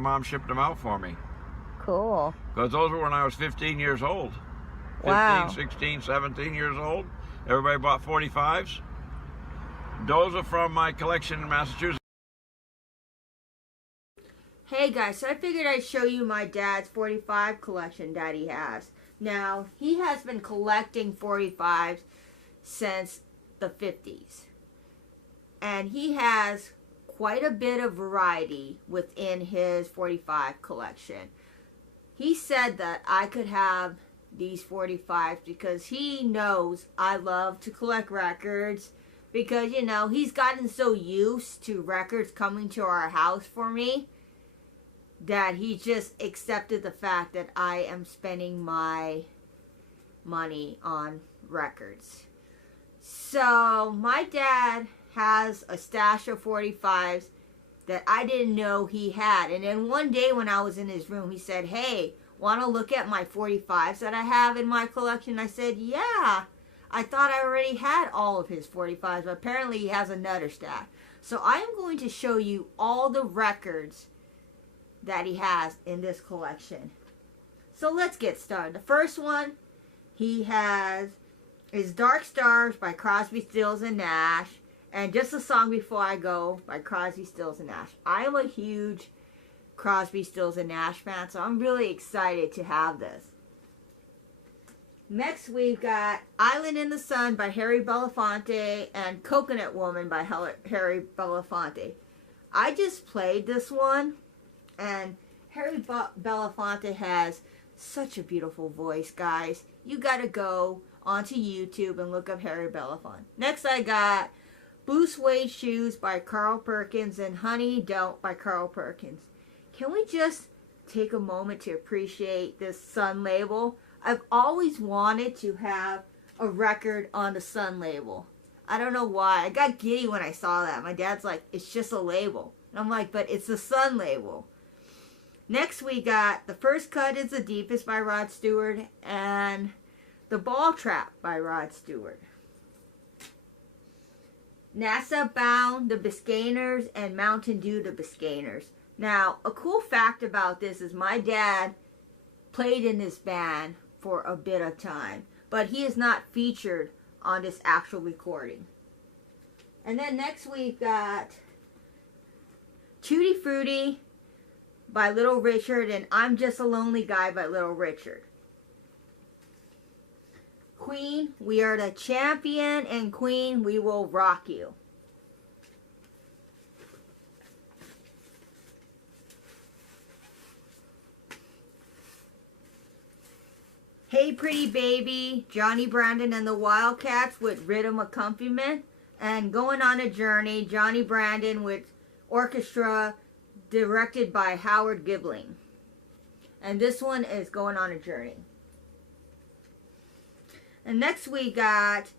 Mom shipped them out for me. Cool. Because those were when I was 15 years old. 15, Wow. 16, 17 years old. Everybody bought 45s. Those are from my collection in Massachusetts. Hey guys, so I figured I'd show you my dad's 45 collection that he has. Now, he has been collecting 45s since the 50s. And he has quite a bit of variety within his 45 collection. He said that I could have these 45s because he knows I love to collect records, because, you know, he's gotten so used to records coming to our house for me that he just accepted the fact that I am spending my money on records. So my dad has a stash of 45s that I didn't know he had. And then one day when I was in his room, he said, "Hey, want to look at my 45s that I have in my collection?" I said, "Yeah. I thought I already had all of his 45s, but apparently he has another stash." So I am going to show you all the records that he has in this collection. So let's get started. The first one he has is Dark Stars by Crosby, Stills and Nash, and Just a Song Before I Go by Crosby, Stills and Nash. I am a huge Crosby, Stills and Nash fan, so I'm really excited to have this. Next we've got Island in the Sun by Harry Belafonte and Coconut Woman by Harry Belafonte. I just played this one, and Harry Belafonte has such a beautiful voice, guys. You gotta go onto YouTube and look up Harry Belafonte. Next I got Blue Suede Shoes by Carl Perkins and Honey Don't by Carl Perkins. Can we just take a moment to appreciate this Sun label? I've always wanted to have a record on the Sun label. I don't know why. I got giddy when I saw that. My dad's like, "It's just a label." And I'm like, "But it's the Sun label." Next we got The First Cut is the Deepest by Rod Stewart and The Ball Trap by Rod Stewart. NASA Bound, The Biscayners, and Mountain Dew, The Biscayners. Now, a cool fact about this is my dad played in this band for a bit of time, but he is not featured on this actual recording. And then next we've got Tutti Frutti by Little Richard and I'm Just a Lonely Guy by Little Richard. Queen, We Are the Champion, and Queen, We Will Rock You. Hey Pretty Baby, Johnny Brandon and the Wildcats with rhythm accompaniment, and Going on a Journey, Johnny Brandon with orchestra directed by Howard Gibling. And this one is Going on a Journey. And next we got,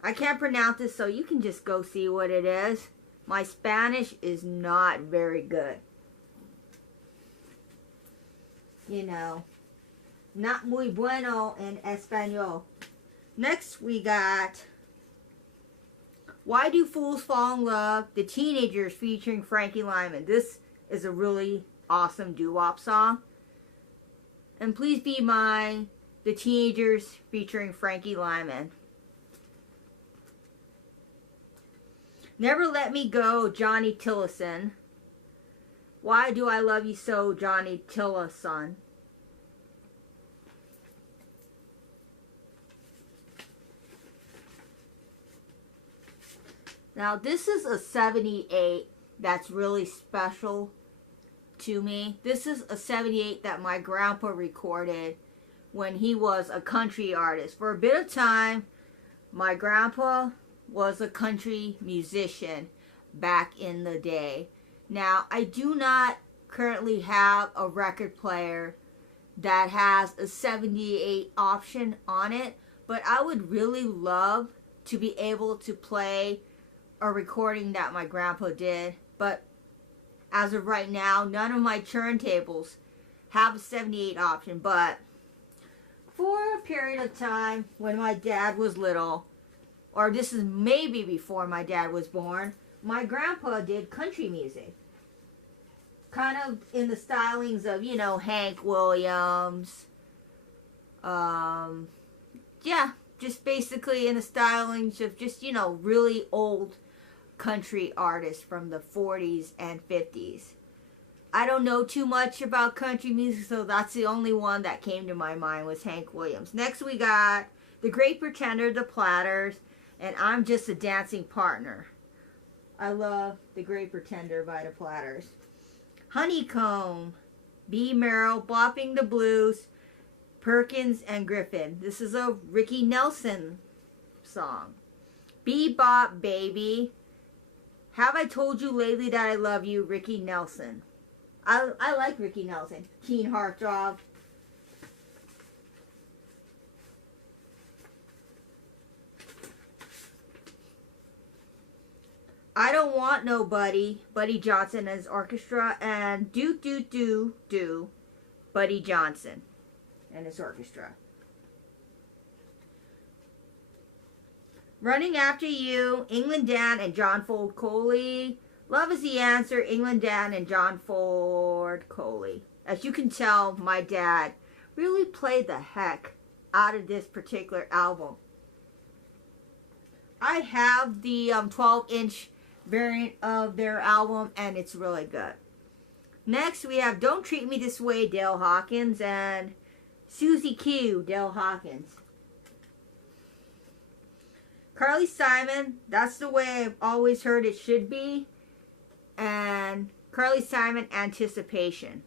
I can't pronounce this, so you can just go see what it is. My Spanish is not very good. You know, not muy bueno en español. Next we got Why Do Fools Fall in Love? The Teenagers featuring Frankie Lyman. This is a really awesome doo-wop song. And Please Be Mine, The Teenagers featuring Frankie Lyman. Never Let Me Go, Johnny Tillotson. Why Do I Love You So, Johnny Tillotson. Now this is a 78 that's really special to me. This is a 78 that my grandpa recorded when he was a country artist. For a bit of time, my grandpa was a country musician back in the day. Now, I do not currently have a record player that has a 78 option on it, but I would really love to be able to play a recording that my grandpa did. But as of right now, none of my turntables have a 78 option. But for a period of time when my dad was little, or this is maybe before my dad was born, my grandpa did country music. kind of in the stylings of, you know, Hank Williams. Yeah, just basically in the stylings of just, you know, really old country artists from the 40s and 50s. I don't know too much about country music, so that's the only one that came to my mind was Hank Williams. Next we got The Great Pretender, The Platters, and I'm Just a Dancing Partner. I love The Great Pretender by The Platters. Honeycomb, B. Merrill, Bopping the Blues, Perkins and Griffin. This is a Ricky Nelson song. Bebop Baby, Have I Told You Lately That I Love You, Ricky Nelson. I like Ricky Nelson. Teen Heartthrob. I Don't Want Nobody, Buddy Johnson and his orchestra, and Do, Buddy Johnson and his orchestra. Running After You, England Dan and John Ford Coley. Love Is the Answer, England Dan and John Ford Coley. As you can tell, my dad really played the heck out of this particular album. I have the 12-inch variant of their album, and it's really good. Next, we have Don't Treat Me This Way, Dale Hawkins, and Susie Q, Dale Hawkins. Carly Simon, That's the Way I've Always Heard It Should Be, and Carly Simon, Anticipation.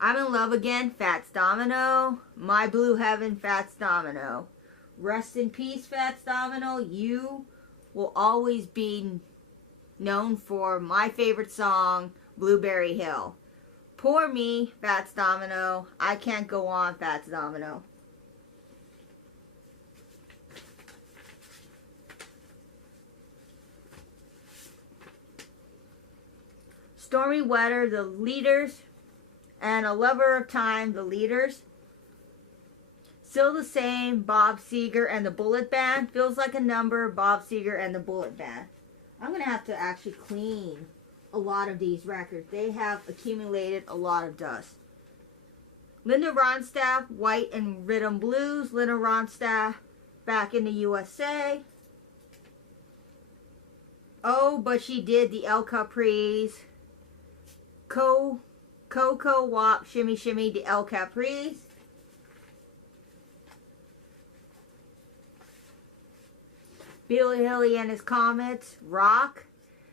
I'm in Love Again, Fats Domino. My Blue Heaven, Fats Domino. Rest in Peace, Fats Domino. You will always be known for my favorite song, Blueberry Hill. Poor Me, Fats Domino. I Can't Go On, Fats Domino. Stormy Weather, The Leaders, and A Lover of Time, The Leaders. Still the Same, Bob Seger and the Bullet Band. Feels Like a Number, Bob Seger and the Bullet Band. I'm going to have to actually clean a lot of these records. They have accumulated a lot of dust. Linda Ronstadt, White and Rhythm Blues. Linda Ronstadt, Back in the USA. Oh, But She Did, the El Capri's. Coco Wop, Shimmy Shimmy, the El Capri's. Bill Haley and his Comets, Rock.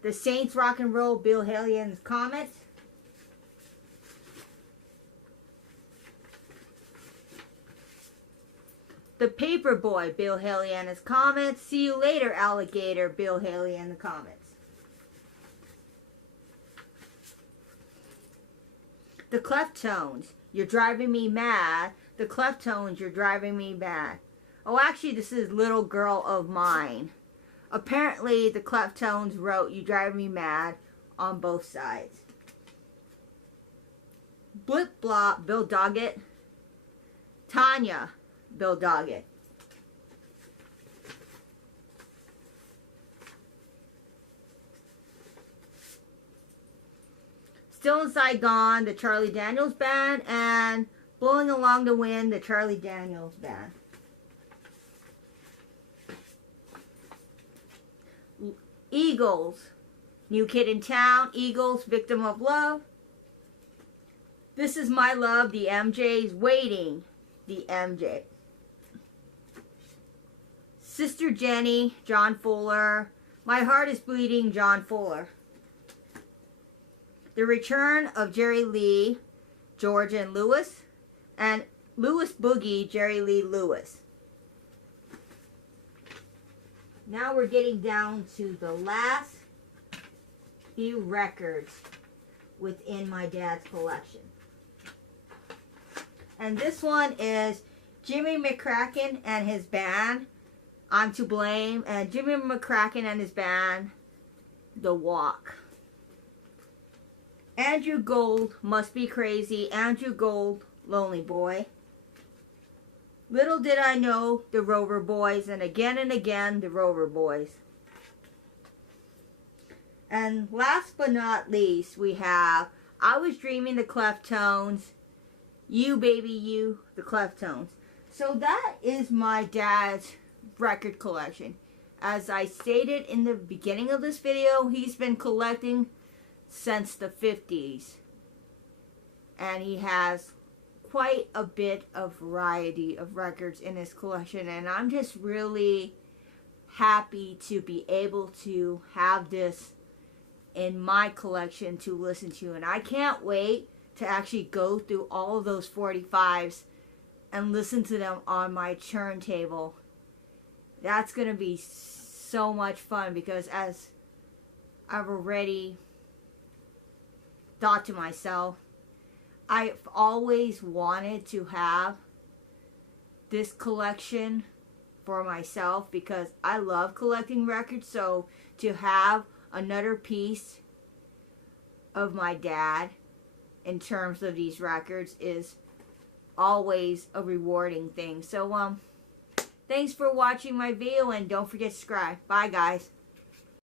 The Saints Rock and Roll, Bill Haley and his Comets. The Paperboy, Bill Haley and his Comets. See You Later, Alligator, Bill Haley and the Comets. The Cleftones, You're Driving Me Mad. The Cleftones, You're Driving Me Mad. Oh, actually, this is Little Girl of Mine. Apparently, the Cleftones wrote You Drive Me Mad on both sides. Blip Blop, Bill Doggett. Tanya, Bill Doggett. Still in Saigon, the Charlie Daniels Band, and Blowing Along the Wind, the Charlie Daniels Band. Eagles, New Kid in Town, Eagles, Victim of Love. This Is My Love, the MJs, Waiting, the MJ. Sister Jenny, John Fuller. My Heart is Bleeding, John Fuller. The Return of Jerry Lee, George and Lewis. And Lewis Boogie, Jerry Lee Lewis. Now we're getting down to the last few records within my dad's collection. And this one is Jimmy McCracken and his band, I'm to Blame, and Jimmy McCracken and his band, The Walk. Andrew Gold, Must Be Crazy, Andrew Gold, Lonely Boy. Little Did I Know, the Rover Boys, and again, the Rover Boys. And last but not least, we have I Was Dreaming, the Cleftones, You Baby You, the Cleftones. So that is my dad's record collection. As I stated in the beginning of this video, he's been collecting since the 50s. And he has quite a bit of variety of records in his collection. And I'm just really happy to be able to have this in my collection to listen to. And I can't wait to actually go through all of those 45s and listen to them on my turntable. That's going to be so much fun because, as I've already thought to myself, I've always wanted to have this collection for myself because I love collecting records. So to have another piece of my dad in terms of these records is always a rewarding thing. So thanks for watching my video, and don't forget to subscribe. Bye guys.